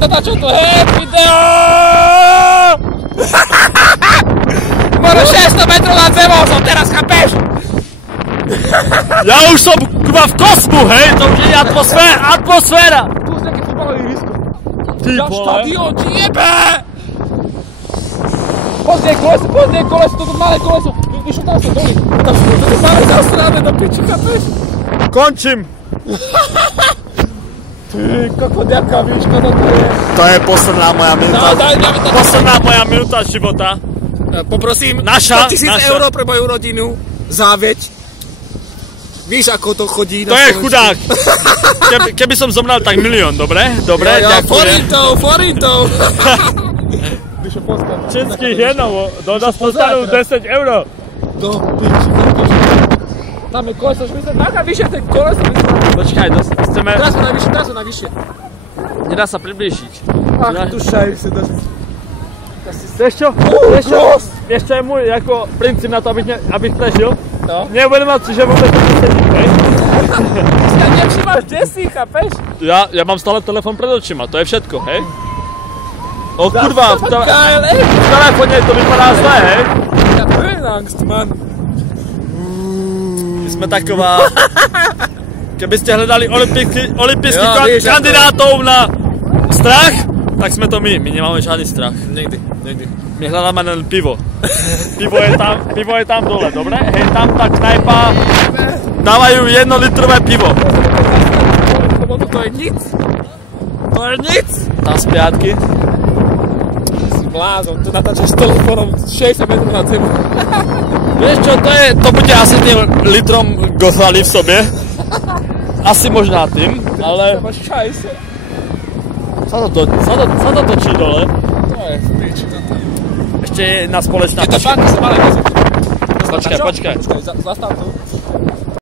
natáčam to, hej, video! Možno 600 metrov nad zemou som teraz, chápeš? Ja už som kurva v kosmu, hej, to už je atmosféra! Tu je nejaké futbalové ihrisko. Ty vole. Štadión, ti jebe! Pozrie koleso, toto malé koleso. Vyšlo tam sa doli. Tam sú toto malé zasrané do piči, chápeš? Končím! Ty, kokot, jaká výška toto je. To je posledná moja minúta. Posledná moja minúta života. Poprosím, Naša. 100 000 eur pre moju rodinu. Záveď. Víš, ako to chodí na To je Slovensku. chudák. Keby som zomrel, tak 1 000 000, dobre? Dobre, ďakujem. Forintov. Všetkých jednovo, do nás postanú 10 eur. Do piči, chápeš? Tam je koleso, už myslím, máka vyššie ten koleso. Počkaj, chceme... Teraz sme najvyššie. Nedá sa priblížiť. Ach, tu šaj si dá. Vieš čo? Vieš čo je môj ako princíp na to, abych prežil? No. Neuvedomať si, že vôbec to nesedí, hej? Ja nevšímaš, kde si, chápeš? Ja mám stále telefón pred očima, to je všetko, hej? O kurva, v telefóne to vypadá zle, hej? Ja Höhenangst, man. My sme taková... Keby ste hledali olympijských kandidátov na strach, tak sme to my nemáme žiadny strach. Nikdy. My hľadáme len pivo. Pivo je tam dole, dobre? Hej, tam tá knajpa, dávajú 1-litrové pivo. To je nic. To je nic. Tam z piatky. Si blázon, tu natáčaš s telefónom 60 metrov nad zemou. Vieš čo, to bude asi tým litrom gofali v sobe. Asi možná tým, ale... Máš čajse. Sa to točí dole. To je v piči. Ešte je jedna spoločná... Je to banky sa malé nezem. Počkaj. Zastav tu.